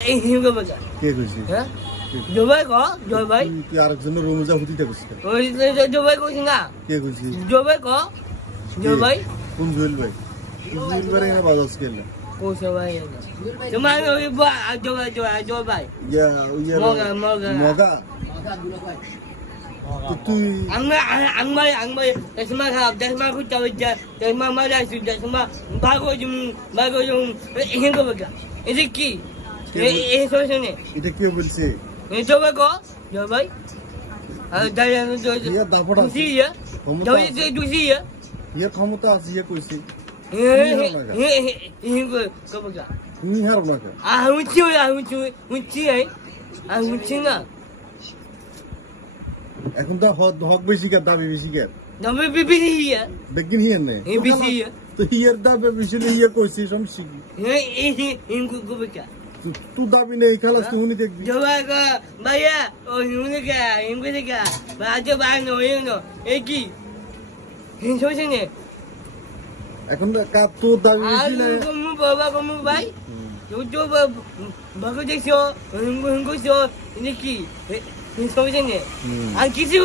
এই হিমকে বজা কে কইছি হ্যাঁ জবাই ক জবাই তুই আরেকজনের রুমে যা হুতি দেখিস ওই জবাই কইছ না কে কইছি জবাই ক জবাই কোন জুয়েল ভাই জুয়েল ভাই না বাজাজ কেলা কোন সবাই তোমার ওই জবাই জবাই ইয়া ইয়া মগা তুই angmai dasma khap dasma ku tawja dasma mala su dasma bago jum ehin ko baga ini ki so sene এটা কে বলছে ini coba ko jawab daya no ইয়া দাপড়া si ya dawai se du si ya ইয়া ক্ষমতা আছে ইয়া কইছে ehin ko baga তুমি হার না কে hunchi na এখন তো হক বেশি কে দাবি বেশি কে দাবি বেশি ইয়া দেখিন হিয়ার নাই বেশি ইয়া তো হিয়ার দাবি বেশি ইয়া কইছি সমস্যা কি ehin ko baga তুই দাবি নেই খালাস তুই হুনি দেখবি জবাই ক ভাইয়া ও হুনি কে হিমকে দেখা বাজে বাই নো কি হিংসো সনে এখন কা তো দাবি বেশি না কমু বাবা কমু ভাই তো বাগো দেখছো হিংসো ini কি হিংসো সনে আর কিছু